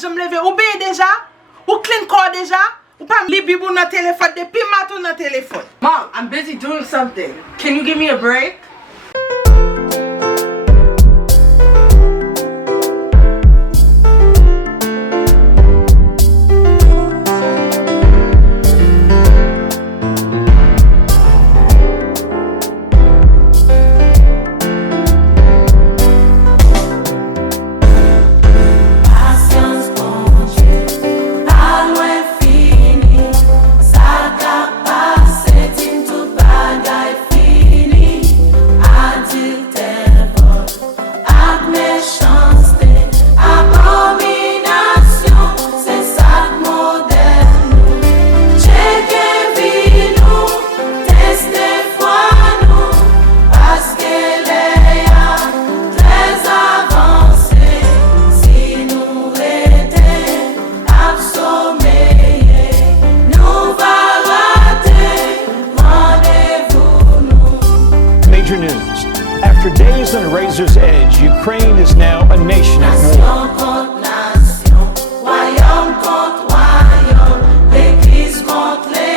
je me leve, ou bien déjà, ou clean corps déjà, ou pas libre pour notre téléphone depuis matin notre téléphone. Mom, I'm busy doing something. Can you give me a break? Major news. After days on razor's edge, Ukraine is now a nation at war. Nation contre nation, royaume contre royaume, l'église contre l'église.